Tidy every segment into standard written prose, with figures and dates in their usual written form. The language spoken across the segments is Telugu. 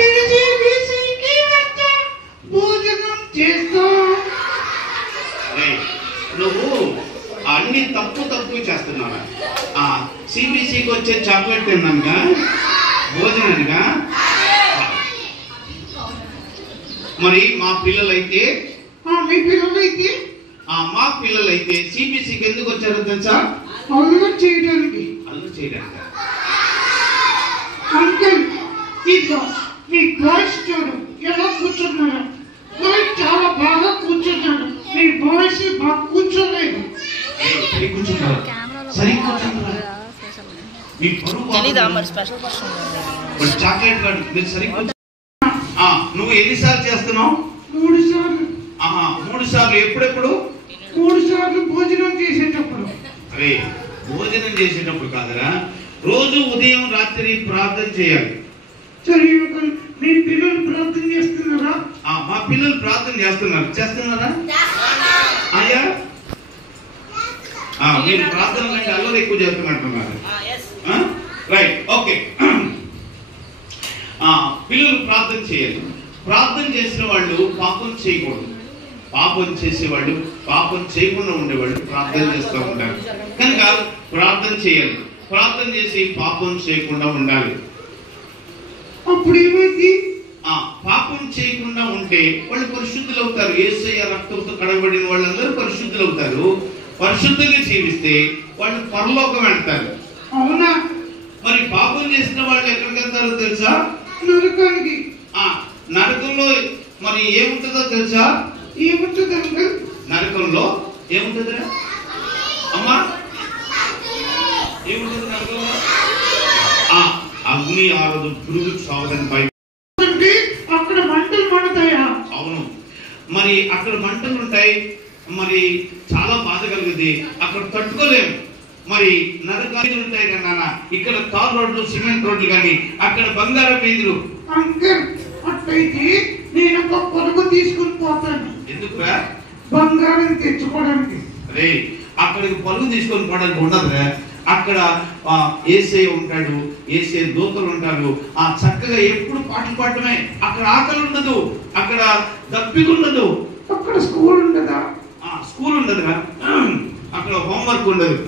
సిబిసి భోజనం చేస్తూ నువ్వు అన్ని తప్పు చేస్తున్నావా? సిబిసికి వచ్చే చాక్లెట్ తిన్నానుగా భోజనానిగా. మరి మా పిల్లలైతే మీ పిల్లలైతే మా పిల్లలైతే సిబిసికి ఎందుకు వచ్చారో తెలుసా? అల్లరి చేయడానికి. అల్లరి చేయడానికి. అంకుల్ మీ బాయ్స్ చూడు ఎలా కూర్చున్నాడు. చాలా బాగా కూర్చున్నాడు. మీ బాయ్స్ బాగా కూర్చోలేదు. కూర్చుంటారు సరే కూర్చుంటారు. చాక్లెట్ కార్డు మీరు సరిగ్గా నువ్వు ఎన్నిసార్లు చేస్తున్నావు? 3 సార్లు. 3 సార్లు. ఎప్పుడెప్పుడు? 3 సార్లు భోజనం చేసేటప్పుడు. అరే భోజనం చేసేటప్పుడు కాదరా, రోజు ఉదయం రాత్రి ప్రార్థన చేయాలి. సరే మీ పిల్లలు ప్రార్థన చేస్తున్నారా? మా పిల్లలు ప్రార్థన చేస్తున్నారా అయ్యా? మీరు ప్రార్థన కంటే అల్లరి ఎక్కువ చేస్తున్నట్టున్నారు. Right, okay. పిల్లలు ప్రార్థన చేయాలి. ప్రార్థన చేసిన వాళ్ళు పాపం చేయకూడదు. పాపం చేసేవాళ్ళు, పాపం చేయకుండా ఉండేవాళ్ళు ప్రార్థన చేస్తూ ఉంటారు. కనుక ప్రార్థన చేయాలి. ప్రార్థన చేసి పాపం చేయకుండా ఉండాలి. అప్పుడు ఏమైంది? పాపం చేయకుండా ఉంటే వాళ్ళు పరిశుద్ధులు అవుతారు. యేసయ్య రక్తంతో కడగబడిన వాళ్ళందరూ పరిశుద్ధులు అవుతారు. పరిశుద్ధంగా జీవిస్తే వాళ్ళు పరలోకం వెళ్తారు. అవునా? మరి పాపం చేసిన వాళ్ళు ఎక్కడికి వెళ్తారో తెలుసా? నరకానికి. నరకంలో మరి ఏముంటుందో తెలుసా? ఏముంటుంది అంకుల్? నరకంలో ఏముంటుందిరా అమ్మా? ఏముంటుంది నరకంలో? అగ్ని ఆరదు, పురుగు సావదని బయట. అక్కడ మంటలు మండుతాయా? అవును, మరి అక్కడ మంటలు ఉంటాయి. మరి చాలా బాధ కలుగుతుంది. అక్కడ తట్టుకోలేము. మరి నరకాలు ఉంటాయి కదా నాన్న. ఇక్కడ తార్ రోడ్లు, సిమెంట్ రోడ్లు, కానీ అక్కడ బంగారం వీధులు. అంకుల్ అట్లయితే నేను ఒక పొరుగు తీసుకుని పోతాను. ఎందుకురా? బంగారం తెచ్చుకోవడానికి. అరే అక్కడికి పలుగు తీసుకొని పోవడానికి ఉండదురా. అక్కడ యేసయ్య ఉంటాడు, యేసయ్య దూతలు ఉంటారు. చక్కగా ఎప్పుడు పాటలు పాడటమే. అక్కడ ఆకలి ఉండదు, అక్కడ దప్పిక ఉండదు. అక్కడ స్కూల్ ఉండదా? స్కూల్ ఉండదురా. అక్కడ హోంవర్క్ ఉండదు.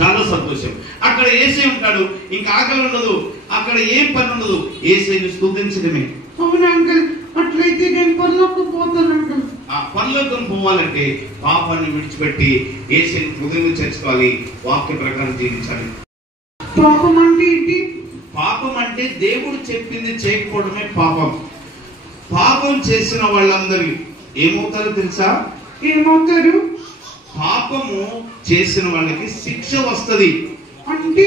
చాలా సంతోషం. అక్కడ యేసయ్య ఉంటాడు, ఇంకా ఆకలి ఉండదు. అక్కడ ఏం పని ఉండదు, యేసయ్యను స్తుతించడమే. అవునా అంకుల్? అట్లయితే నేను పరలోకం పోతాను అంకుల్. పరలోకం పోవాలంటే పాపాన్ని విడిచిపెట్టి యేసయ్యను హృదయంలో చేర్చుకోవాలి. వాక్య ప్రకారం జీవించాలి. పాపం అంటే ఏంటి? పాపం అంటే దేవుడు చెప్పింది చేయకపోవడమే పాపం. పాపం చేసిన వాళ్ళందరూ ఏమవుతారో తెలుసా? ఏమవుతారు? పాపము చేసిన వాళ్ళకి శిక్ష వస్తది. అంటే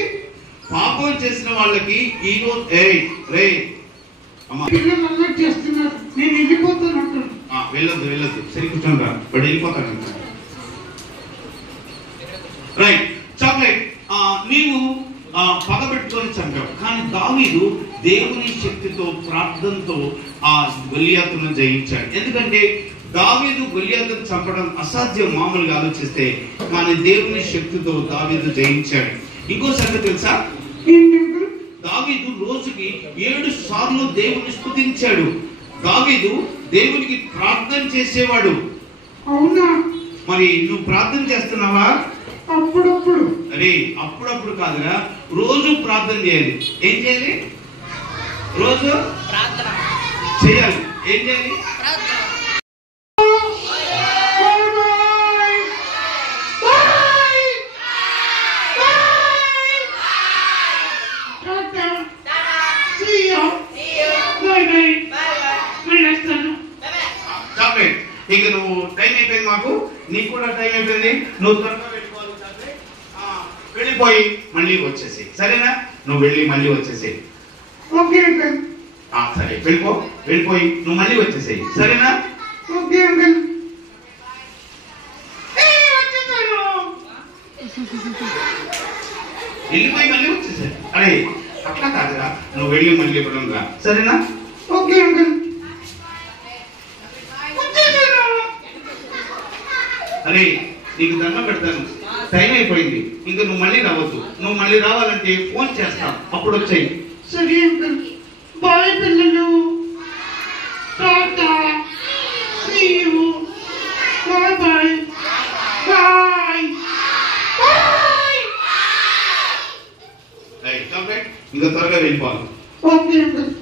పాపం చేసిన వాళ్ళకి ఈరోజు పిల్లలు అల్లరి చేస్తున్నారు, నేను వెళ్ళిపోతాను అంటారు. వెళ్ళొద్దు సరి కూర్చోండి రా, వాడు వెళ్ళిపోతాడు. రైట్, చాక్లెట్ నీవు పగబెట్టుకొని చంపావు. కానీ దావీదు దేవుని శక్తితో, ప్రార్థనతో గొలియాతును జయించాడు. ఎందుకంటే దావీదు గొలియాతును చంపడం అసాధ్యం మామూలుగా ఆలోచిస్తే. కానీ దేవుని శక్తితో దావీదు జయించాడు. ఇంకో సంగతి తెలుసా? దావీదు రోజుకి 7 సార్లు దేవుని స్తుతించాడు. దావీదు దేవునికి ప్రార్థన చేసేవాడు. అవునా? మరి నువ్వు ప్రార్థన చేస్తున్నావా? అప్పుడప్పుడు. అరే అప్పుడప్పుడు కాదురా, రోజు ప్రార్థన చేయాలి. ఏం చేయాలి? రోజు ప్రార్థన చేయాలి. ఏం చేయాలి? ఇక నువ్వు టైం అయిపోయింది, మాకు నీకు కూడా టైం అయిపోయింది. నువ్వు త్వరగా వెళ్ళిపోవాలి. వెళ్ళిపోయి మళ్ళీ వచ్చేసి, సరేనా? నువ్వు వెళ్ళి మళ్ళీ వచ్చేసేయి. సరే వెళ్ళిపోయి నువ్వు మళ్ళీ వచ్చేసేయి, సరేనా? వెళ్ళిపోయి మళ్ళీ వచ్చేసేయి. అరే అట్లా కాదురా, నువ్వు వెళ్ళి మళ్ళీ ఇవ్వడం రా, సరేనా? Okay uncle. అరే నీకు దండం పెడతాను, టైం అయిపోయింది, ఇంకా నువ్వు మళ్ళీ రావద్దు. నువ్వు మళ్ళీ రావాలంటే ఫోన్ చేస్తాం, అప్పుడు వచ్చాయి. సరే అంకుల్. బాయ్ పిల్లలు. Tata. See you. Bye bye. Bye. Bye. ఇంకా త్వరగా వెళ్ళిపోవాలి. Okay uncle.